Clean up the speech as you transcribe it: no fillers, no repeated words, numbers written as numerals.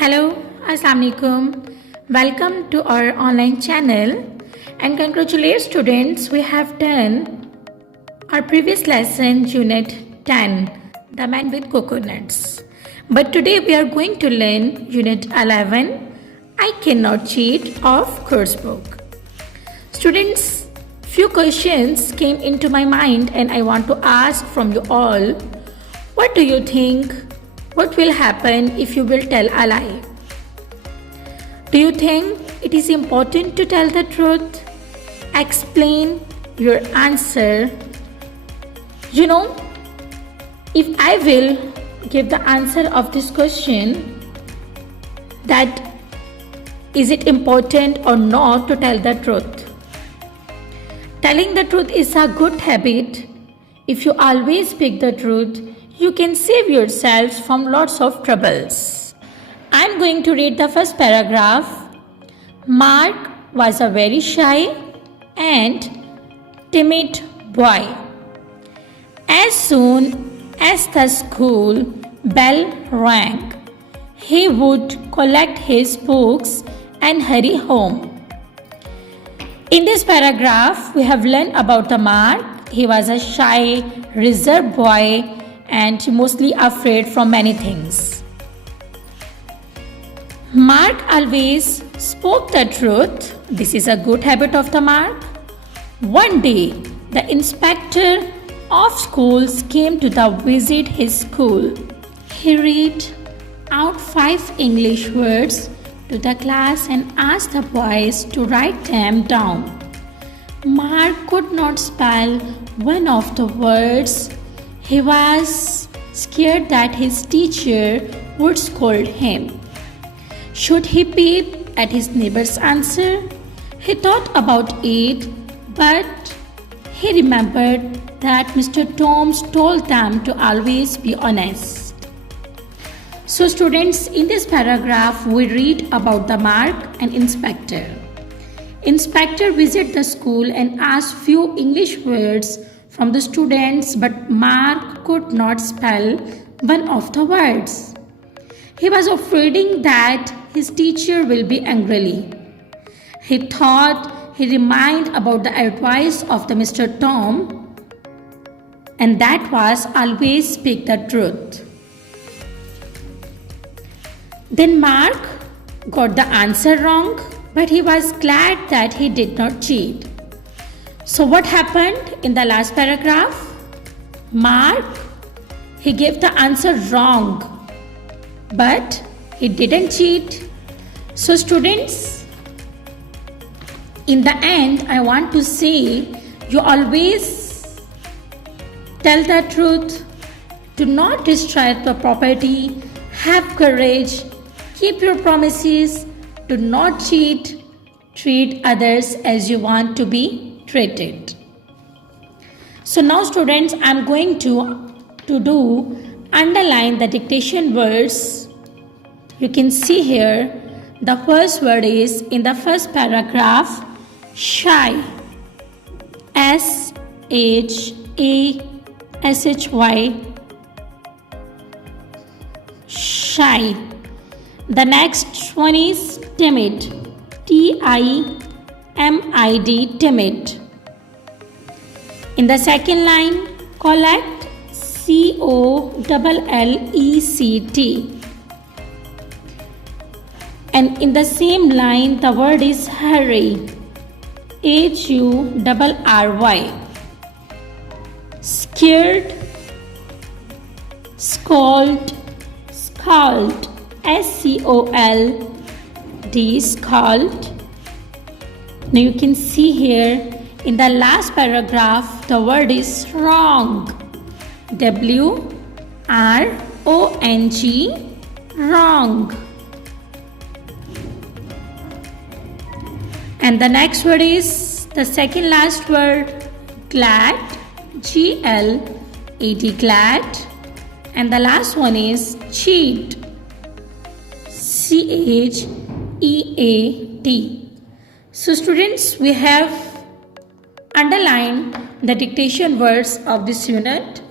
Hello, Assalamualaikum. Welcome to our online channel and congratulations students, we have done our previous lesson unit 10, The Man with Coconuts. But today we are going to learn unit 11, I Cannot Cheat of course book. Students, few questions came into my mind and I want to ask from you all. What do you think? What will happen if you will tell a lie? Do you think it is important to tell the truth? Explain your answer. You know, if I will give the answer of this question, that is it important or not to tell the truth? Telling the truth is a good habit. If you always speak the truth, you can save yourselves from lots of troubles. I am going to read the first paragraph. Mark was a very shy and timid boy. As soon as the school bell rang, he would collect his books and hurry home. In this paragraph, we have learned about the Mark. He was a shy, reserved boy and mostly afraid from many things. Mark always spoke the truth. This is a good habit of the Mark. One day, the inspector of schools came to visit his school. He read out 5 English words to the class and asked the boys to write them down. Mark could not spell one of the words. He was scared that his teacher would scold him. Should he peep at his neighbor's answer? He thought about it, but he remembered that Mr. Thoms told them to always be honest. So students, in this paragraph, we read about the Mark and Inspector. Inspector visited the school and asked few English words from the students, but Mark could not spell one of the words. He was afraid that his teacher will be angry. He thought he reminded about the advice of the Mr. Tom, and that was always speak the truth. Then Mark got the answer wrong, but he was glad that he did not cheat. So what happened in the last paragraph? Mark, he gave the answer wrong, but he didn't cheat. So students, in the end, I want to say, you always tell the truth. Do not destroy the property. Have courage. Keep your promises. Do not cheat. Treat others as you want to be treated. So now students, I am going to do underline the dictation words. You can see here the first word is in the first paragraph, shy. S-H-A-S-H-Y, shy. The next one is timid. T-I-M-I-D, timid. In the second line, collect. C-O-L-L-E-C-T. And in the same line, the word is hurry. H-U-R-R-Y. Scared. Scold. Scald. S-C-O-L-D, scald. Now you can see here in the last paragraph, the word is wrong. W-R-O-N-G, wrong. And the next word is the second last word, glad. G-L-A-D, glad. And the last one is cheat. C-H-E-A-T. So students, we have underlined the dictation words of this unit.